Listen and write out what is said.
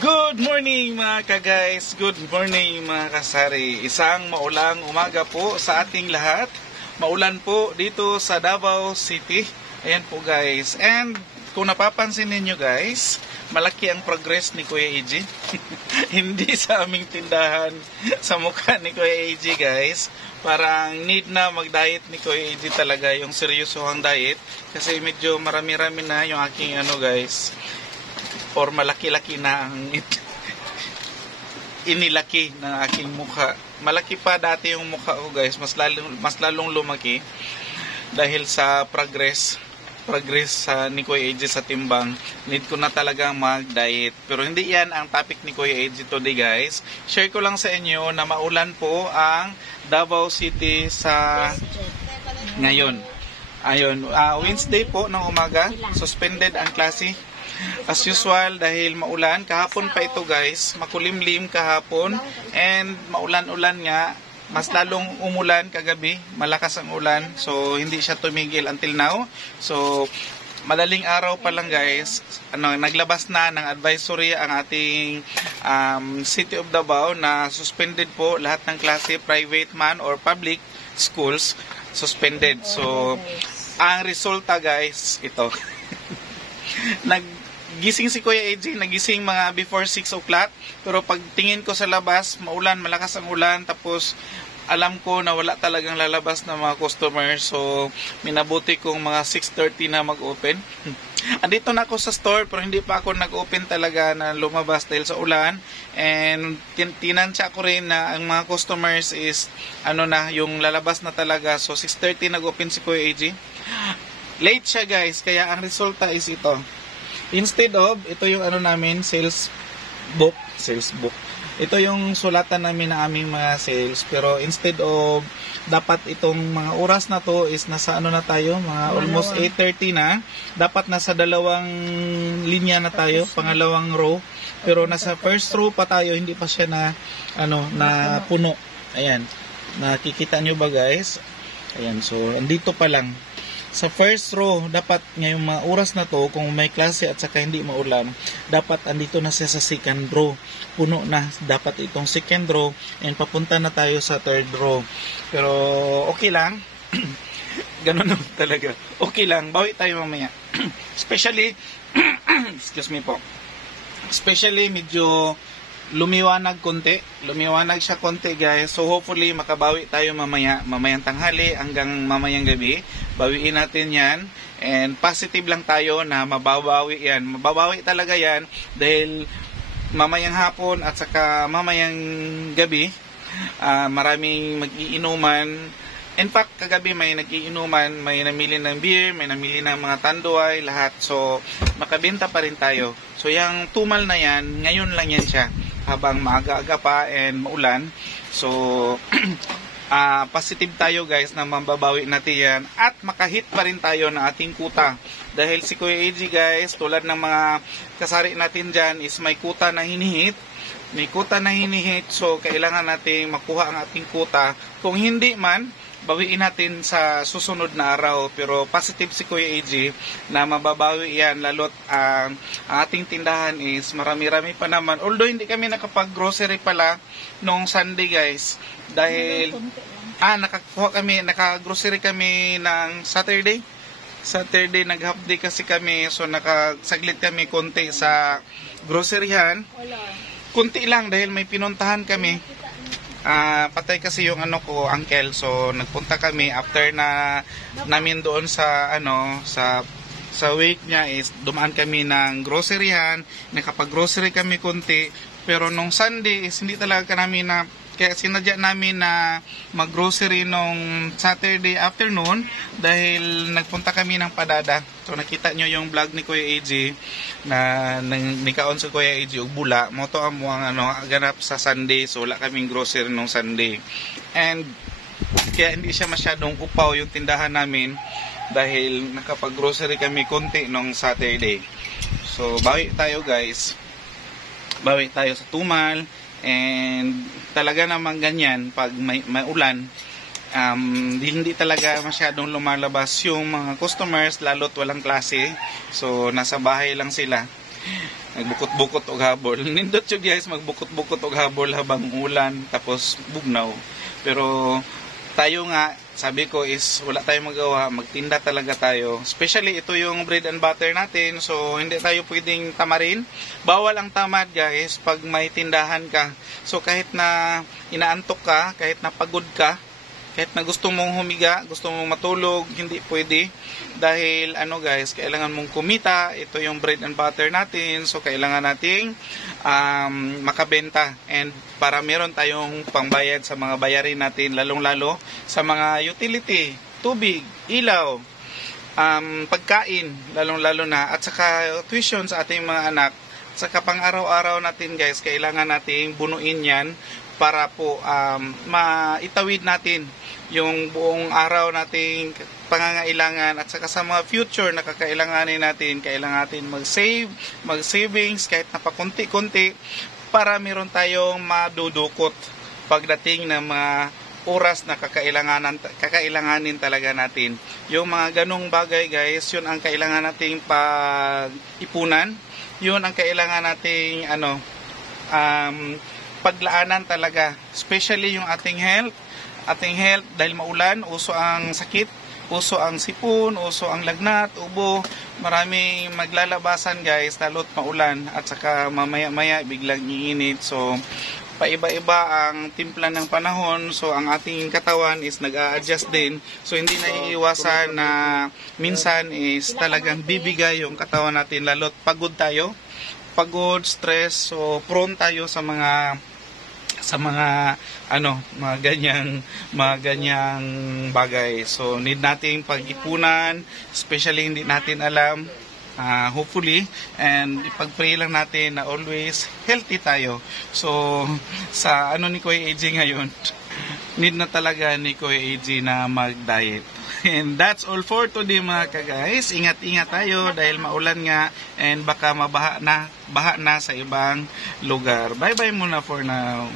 Good morning mga ka-guys, good morning mga kasari. Isang maulang umaga po sa ating lahat. Maulan po dito sa Davao City. Ayan po guys. And kung napapansin ninyo guys, malaki ang progress ni Kuya AJ. Hindi sa aming tindahan, sa mukha ni Kuya AJ guys. Parang need na mag-diet ni Kuya AJ talaga, yung seryosohang diet. Kasi medyo marami-rami na yung aking guys. Or malaki-laki na ang inilaki ng aking mukha. Malaki pa dati yung mukha ko guys, mas lalong lumaki dahil sa progress ni Kuya AJ sa timbang. Need ko na talagang mag-diet. Pero hindi yan ang topic ni Kuya AJ today guys. Share ko lang sa inyo na maulan po ang Davao City sa ngayon. Ayun, Wednesday po ng umaga, suspended ang klase. As usual dahil maulan, kahapon pa ito guys, makulimlim kahapon and maulan-ulan nga, mas lalong umulan kagabi, malakas ang ulan, so hindi siya tumigil until now. So madaling araw pa lang guys, naglabas na ng advisory ang ating City of Davao na suspended po lahat ng klase, private man or public schools, suspended. So ang resulta guys, ito. Gising si Kuya AJ, nagising mga before 6 o'clock. Pero pag tingin ko sa labas, maulan, malakas ang ulan. Tapos alam ko na wala talagang lalabas na mga customers. So minabuti kong mga 6:30 na mag-open. Andito na ako sa store pero hindi pa ako nag-open talaga na lumabas dahil sa ulan. And tinansya ko rin na ang mga customers is yung lalabas na talaga. So 6:30 nag-open si Kuya AJ. Late siya guys, kaya ang resulta is ito. Instead of, ito yung namin, sales book. Ito yung sulatan namin ng aming mga sales. Pero instead of, dapat itong mga oras na to is nasa na tayo, mga almost 8:30 na. Dapat nasa dalawang linya na tayo, pangalawang row. Pero nasa first row pa tayo, hindi pa siya na puno. Ayan, nakikita nyo ba guys? Ayan, so andito pa lang. Sa first row, dapat ngayong mga oras na to, kung may klase at saka hindi maulan, dapat andito na siya sa second row. Puno na dapat itong second row and papunta na tayo sa third row. Pero okay lang. Ganun naman talaga. Okay lang. Bawi tayo mamaya. Especially, excuse me po. Especially medyo lumiwanag siya konti guys. So hopefully makabawi tayo mamayang tanghali hanggang mamayang gabi. Bawiin natin yan. And positive lang tayo na mababawi yan. Mababawi talaga yan dahil mamayang hapon at saka mamayang gabi, maraming mag-iinuman. In fact, kagabi may nag-iinuman, may namili ng beer, may namili ng mga tanduay, lahat. So makabenta pa rin tayo. So yung tumal na yan, ngayon lang yan siya. Habang maaga-aga pa and maulan. So positive tayo guys na mababawi natin yan at makahit pa rin tayo ng ating kuta. Dahil si Kuya AJ guys, tulad ng mga kasari natin dyan is may kuta na hinihit. So kailangan natin makuha ang ating kuta. Kung hindi man, bawiin natin sa susunod na araw. Pero positive si Kuya AJ na mababawi yan, lalot ang ating tindahan is marami-rami pa naman. Although hindi kami nakapag-grocery pala nung Sunday guys, dahil naka-grocery kami ng Saturday, nag-half day kasi kami, so nakasaglit kami konti sa groceryhan. Kunti lang dahil may pinuntahan kami. Patay kasi yung uncle, so nagpunta kami after na namin doon sa sa week niya is dumaan kami ng groceryhan, nakapag-grocery kami konti, pero nung Sunday is hindi talaga namin kaya sinadya namin na mag-grocery nung Saturday afternoon dahil nagpunta kami ng Padada. So nakita nyo yung vlog ni Kuya AJ na nikaon sa Kuya AJ og bula. Moto ang ganap sa Sunday, so wala kaming grocery nung Sunday. And kaya hindi siya masyadong upaw yung tindahan namin dahil nakapag-grocery kami konti nung Saturday. So bawi tayo guys. Bawi tayo sa tumal. And talaga naman ganyan pag may ulan, hindi talaga masyadong lumalabas yung mga customers, lalo't walang klase. So nasa bahay lang sila. nagbukot-bukot og habol. Nindot yun guys, magbukot-bukot og habol habang ulan tapos bugnaw. Pero tayo nga, sabi ko is wala tayong magawa, magtinda talaga tayo. Especially ito yung bread and butter natin, so hindi tayo pwedeng tamarin. Bawal ang tamad guys pag may tindahan ka. So kahit na inaantok ka, kahit na pagod ka, kahit na gusto mong humiga, gusto mong matulog, hindi pwede. Dahil ano guys, kailangan mong kumita. Ito yung bread and butter natin. So kailangan nating makabenta. And para meron tayong pangbayad sa mga bayarin natin, lalong-lalo sa mga utility, tubig, ilaw, pagkain, lalong-lalo na. At saka tuition sa ating mga anak. At saka pang araw-araw natin guys, kailangan nating bunuin yan para po maitawid natin yung buong araw nating pangangailangan at saka sa mga future na kakailanganin natin. Kailangan natin mag-savings kahit na pakunti-kunti para meron tayong madudukot pagdating ng mga oras na kakailanganin talaga natin. Yung mga ganong bagay guys, yun ang kailangan nating pag-ipunan. Yun ang kailangan nating paglaanan talaga, especially yung ating health dahil maulan, uso ang sakit, uso ang sipon, uso ang lagnat, ubo, maraming maglalabasan guys lalo't maulan at saka mamaya-maya biglang iinit. So paiba-iba ang timpla ng panahon, so ang ating katawan is nag-a-adjust din, so hindi naiiwasan na minsan is talagang bibigay yung katawan natin lalo't pagod, stress, so prone tayo sa mga ganyang bagay. So need nating pag-ipunan, especially hindi natin alam, hopefully, and ipag-pray lang natin na always healthy tayo. So sa ni Kuya AJ ngayon, need na talaga ni Kuya AJ na mag-diet. And that's all for today mga ka-guys. Ingat-ingat tayo dahil maulan nga and baka baha na sa ibang lugar. Bye-bye muna for now.